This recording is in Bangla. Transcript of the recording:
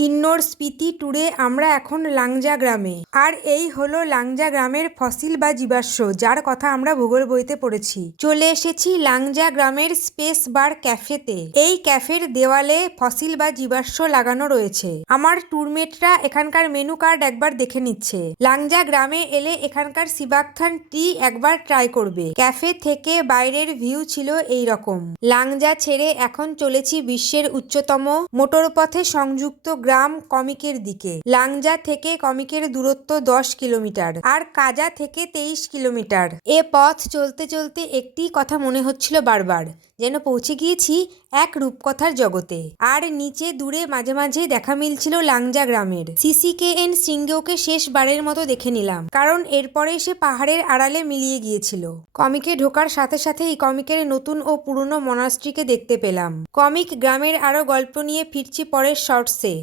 কিন্নর স্পিতি ট্যুরে আমরা এখন লাংজা গ্রামে। আর এই হলো লাংজা গ্রামের ফসিল বা জীবাশ্ম, যার কথা আমরা ভূগোল বইতে পড়েছি। চলে এসেছি লাংজা গ্রামের স্পেস বার ক্যাফেতে। এই ক্যাফের দেওয়ালে ফসিল বা জীবাশ্ম লাগানো রয়েছে। আমার ট্যুরমেটরা এখানকার মেনু কার্ড একবার দেখে নিচ্ছে। লাংজা গ্রামে এলে এখানকার সিবাকথান টি একবার ট্রাই করবে। ক্যাফে থেকে বাইরের ভিউ ছিল এই রকম লাংজা ছেড়ে এখন চলেছি বিশ্বের উচ্চতম মোটর পথে সংযুক্ত গ্রাম কমিকের দিকে, লাংজা থেকে কমিকের দূরত্ব দশ কিলোমিটার আর কাজা থেকে তেইশ কিলোমিটার। এ পথ চলতে চলতে একটি কথা মনে হচ্ছিল বারবার, যেন পৌঁছে গিয়েছি এক রূপকথার জগতে। আর নিচে দূরে মাঝে মাঝে দেখা মিলছিল লাংজা গ্রামের। সিসিকেএন সিংহেওকে শেষবারের মতো দেখে নিলাম, কারণ এরপরে সে পাহাড়ের আড়ালে মিলিয়ে গিয়েছিল। কমিকে ঢোকার সাথে সাথে এই কমিকের নতুন ও পুরনো মনাস্ট্রিকে দেখতে পেলাম। কমিক গ্রামের আরও গল্প নিয়ে ফিরছি পরের শর্টসে।